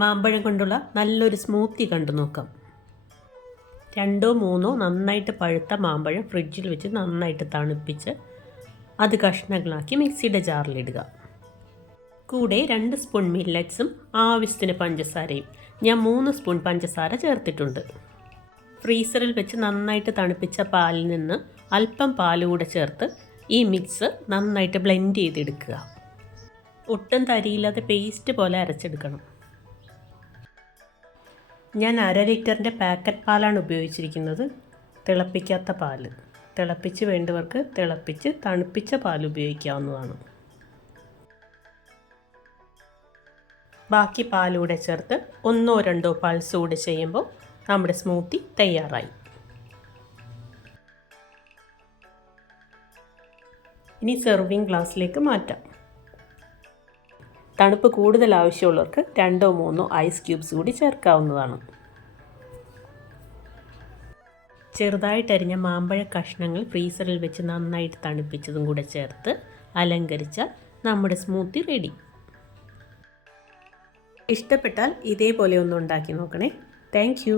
മാമ്പഴം കൊണ്ടുള്ള നല്ലൊരു സ്മൂത്തി കണ്ടു നോക്കാം. 2-3 നന്നായിട്ട് പഴുത്ത മാമ്പഴം ഫ്രിഡ്ജിൽ വെച്ച് നന്നായിട്ട് തണുപ്പിച്ച് അത് കഷ്ണങ്ങളാക്കി മിക്സിയുടെ ജാറിലിടുക. കൂടെ 2 സ്പൂൺ മില്ലറ്റ്സും ആവശ്യത്തിന് പഞ്ചസാരയും. ഞാൻ 3 സ്പൂൺ പഞ്ചസാര ചേർത്തിട്ടുണ്ട്. ഫ്രീസറിൽ വെച്ച് നന്നായിട്ട് തണുപ്പിച്ച പാലിൽ നിന്ന് അല്പം പാൽ കൂടെ ചേർത്ത് ഈ മിക്സ് നന്നായിട്ട് ബ്ലെൻഡ് ചെയ്തെടുക്കുക. ഒട്ടും തരിയില്ലാതെ പേസ്റ്റ് പോലെ അരച്ചെടുക്കണം. ഞാൻ 1/2 ലിറ്ററിൻ്റെ പാക്കറ്റ് പാലാണ് ഉപയോഗിച്ചിരിക്കുന്നത്. തിളപ്പിക്കാത്ത പാൽ. തിളപ്പിച്ച് വേണ്ടവർക്ക് തിളപ്പിച്ച് തണുപ്പിച്ച പാൽ ഉപയോഗിക്കാവുന്നതാണ്. ബാക്കി പാലൂടെ ചേർത്ത് 1-2 പൾസ് കൂടെ ചെയ്യുമ്പോൾ നമ്മുടെ സ്മൂത്തി തയ്യാറായി. ഇനി സെർവിങ് ഗ്ലാസ്സിലേക്ക് മാറ്റാം. തണുപ്പ് കൂടുതൽ ആവശ്യമുള്ളവർക്ക് 2-3 ഐസ് ക്യൂബ്സ് കൂടി ചേർക്കാവുന്നതാണ്. ചെറുതായിട്ടരിഞ്ഞ മാമ്പഴ കഷ്ണങ്ങൾ ഫ്രീസറിൽ വെച്ച് നന്നായിട്ട് തണുപ്പിച്ചതും കൂടെ ചേർത്ത് അലങ്കരിച്ചാൽ നമ്മുടെ സ്മൂത്തി റെഡി. ഇഷ്ടപ്പെട്ടാൽ ഇതേപോലെ ഒന്ന് ഉണ്ടാക്കി നോക്കണേ. Thank you.